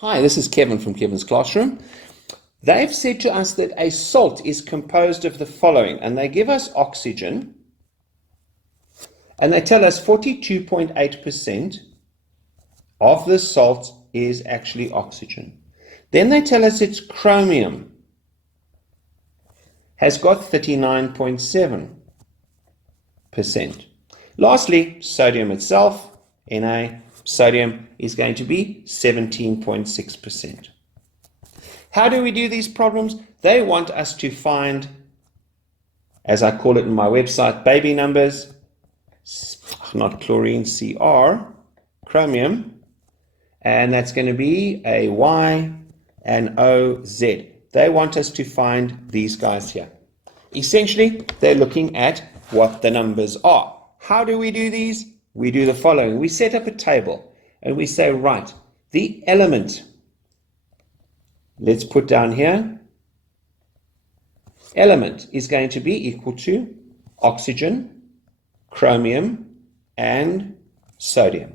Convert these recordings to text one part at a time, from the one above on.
Hi, this is Kevin from Kevin's Classroom. They've said to us that a salt is composed of the following, and they give us oxygen, and they tell us 42.8% of the salt is actually oxygen. Then they tell us its chromium has got 39.7%. Lastly, sodium itself, Na, sodium is going to be 17.6%. How do we do these problems? They want us to find, as I call it in my website, baby numbers, not chlorine, Cr, chromium, and that's going to be a Y and OZ. They want us to find these guys here. Essentially, they're looking at what the numbers are. How do we do these? We do the following. We set up a table and we say, right, the element, let's put down here, element is going to be equal to oxygen, chromium, and sodium.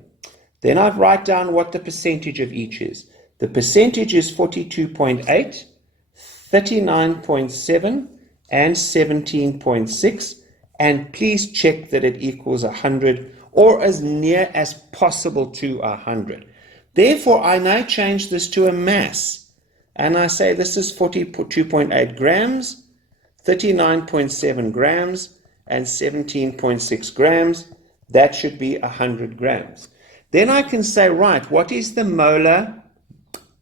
Then I'd write down what the percentage of each is. The percentage is 42.8, 39.7, and 17.6. And please check that it equals 100 or as near as possible to 100. Therefore, I now change this to a mass. And I say this is 42.8 grams, 39.7 grams, and 17.6 grams. That should be 100 grams. Then I can say, right, what is the molar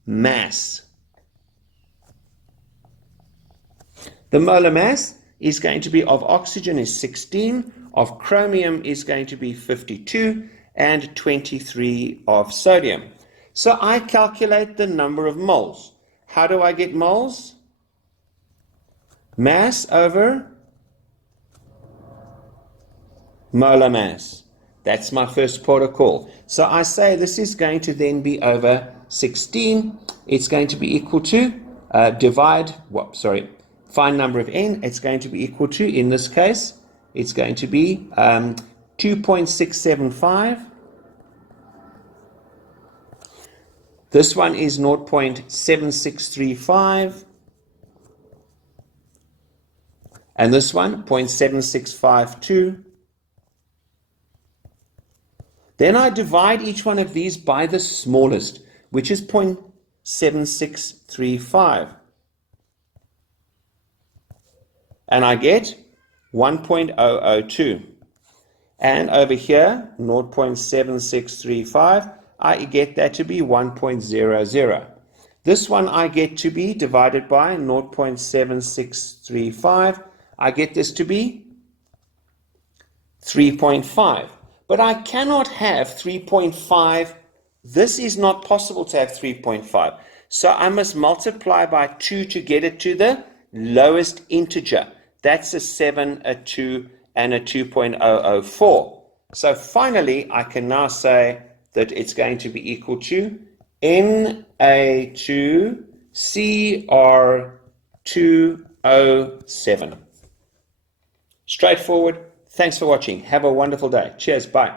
mass? The molar mass is going to be of oxygen is 16, of chromium is going to be 52, and 23 of sodium. So I calculate the number of moles. How do I get moles? Mass over molar mass. That's my first protocol. So I say this is going to then be over 16. It's going to be equal to, find number of n. It's going to be equal to, in this case, it's going to be 2.675. This one is 0.7635. And this one, 0.7652. Then I divide each one of these by the smallest, which is 0.7635. And I get 1.002. And over here, 0.7635, I get that to be 1.00. This one I get to be divided by 0.7635. I get this to be 3.5. But I cannot have 3.5. This is not possible to have 3.5. So I must multiply by 2 to get it to the lowest integer. That's a 7, a 2, and a 2.004. So finally, I can now say that it's going to be equal to Na2Cr2O7. Straightforward. Thanks for watching. Have a wonderful day. Cheers. Bye.